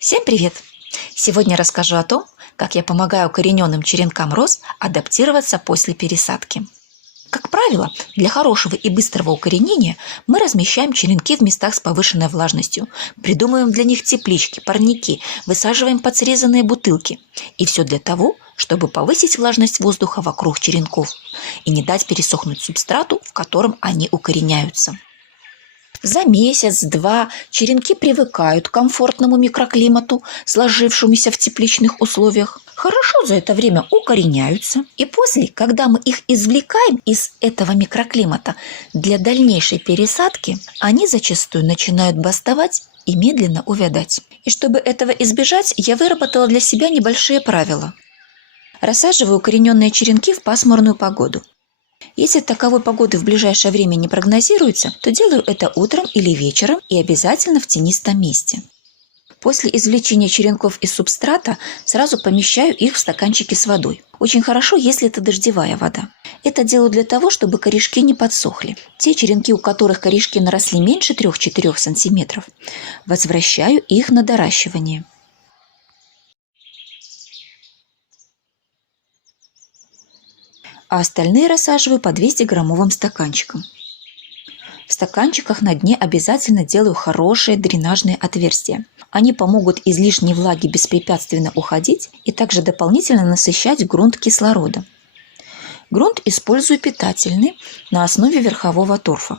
Всем привет! Сегодня расскажу о том, как я помогаю укорененным черенкам роз адаптироваться после пересадки. Как правило, для хорошего и быстрого укоренения мы размещаем черенки в местах с повышенной влажностью, придумываем для них теплички, парники, высаживаем под срезанные бутылки. И все для того, чтобы повысить влажность воздуха вокруг черенков и не дать пересохнуть субстрату, в котором они укореняются. За месяц-два черенки привыкают к комфортному микроклимату, сложившемуся в тепличных условиях. Хорошо за это время укореняются. И после, когда мы их извлекаем из этого микроклимата для дальнейшей пересадки, они зачастую начинают бастовать и медленно увядать. И чтобы этого избежать, я выработала для себя небольшие правила. Рассаживаю укорененные черенки в пасмурную погоду. Если таковой погоды в ближайшее время не прогнозируется, то делаю это утром или вечером и обязательно в тенистом месте. После извлечения черенков из субстрата сразу помещаю их в стаканчики с водой. Очень хорошо, если это дождевая вода. Это делаю для того, чтобы корешки не подсохли. Те черенки, у которых корешки наросли меньше 3-4 см, возвращаю их на доращивание. А остальные рассаживаю по 200-граммовым стаканчикам. В стаканчиках на дне обязательно делаю хорошие дренажные отверстия. Они помогут излишней влаге беспрепятственно уходить и также дополнительно насыщать грунт кислородом. Грунт использую питательный на основе верхового торфа.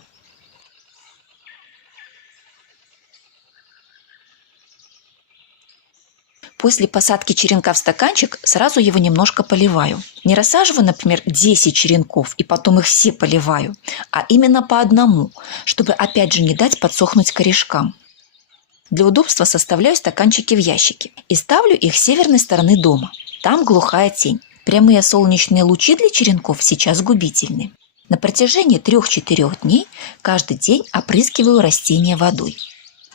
После посадки черенка в стаканчик сразу его немножко поливаю. Не рассаживаю, например, 10 черенков и потом их все поливаю, а именно по одному, чтобы опять же не дать подсохнуть корешкам. Для удобства составляю стаканчики в ящике и ставлю их с северной стороны дома. Там глухая тень. Прямые солнечные лучи для черенков сейчас губительны. На протяжении 3-4 дней каждый день опрыскиваю растения водой.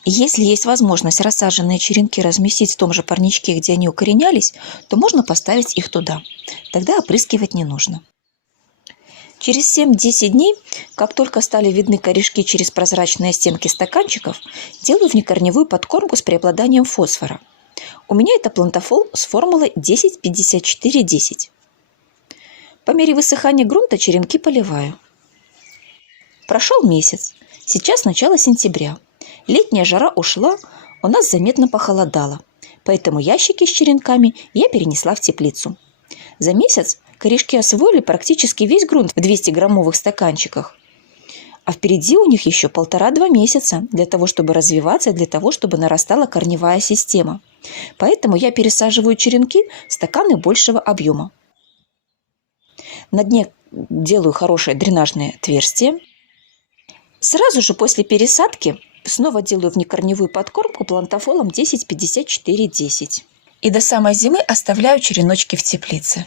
Если есть возможность рассаженные черенки разместить в том же парничке, где они укоренялись, то можно поставить их туда. Тогда опрыскивать не нужно. Через 7-10 дней, как только стали видны корешки через прозрачные стенки стаканчиков, делаю внекорневую подкормку с преобладанием фосфора. У меня это плантафол с формулой 10-54-10. По мере высыхания грунта черенки поливаю. Прошел месяц. Сейчас начало сентября. Летняя жара ушла, у нас заметно похолодало, поэтому ящики с черенками я перенесла в теплицу. За месяц корешки освоили практически весь грунт в 200-граммовых стаканчиках, а впереди у них еще 1,5-2 месяца для того, чтобы развиваться, для того, чтобы нарастала корневая система. Поэтому я пересаживаю черенки в стаканы большего объема. На дне делаю хорошее дренажное отверстие. Сразу же после пересадки снова делаю внекорневую подкормку плантафолом 10-54-10. И до самой зимы оставляю череночки в теплице.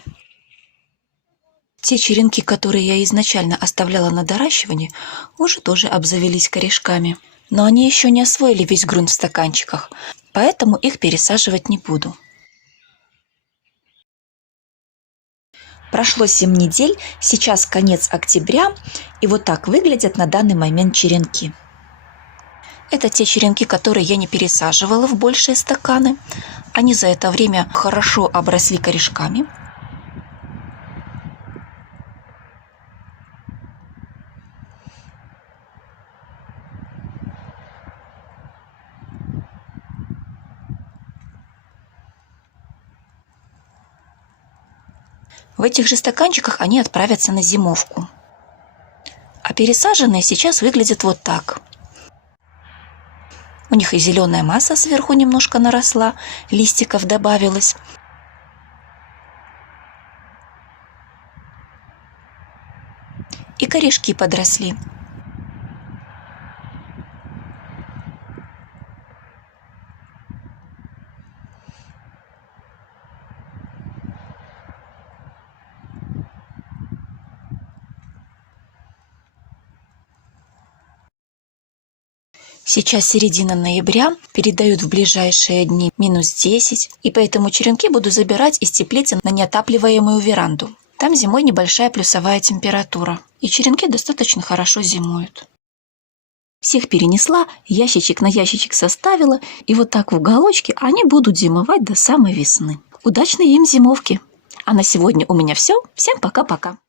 Те черенки, которые я изначально оставляла на доращивание, уже тоже обзавелись корешками. Но они еще не освоили весь грунт в стаканчиках, поэтому их пересаживать не буду. Прошло 7 недель, сейчас конец октября, и вот так выглядят на данный момент черенки. Это те черенки, которые я не пересаживала в большие стаканы. Они за это время хорошо обросли корешками. В этих же стаканчиках они отправятся на зимовку. А пересаженные сейчас выглядят вот так. У них и зеленая масса сверху немножко наросла, листиков добавилось. И корешки подросли. Сейчас середина ноября, передают в ближайшие дни -10, и поэтому черенки буду забирать из теплицы на неотапливаемую веранду. Там зимой небольшая плюсовая температура, и черенки достаточно хорошо зимуют. Всех перенесла, ящичек на ящичек составила, и вот так в уголочке они будут зимовать до самой весны. Удачной им зимовки! А на сегодня у меня все. Всем пока-пока!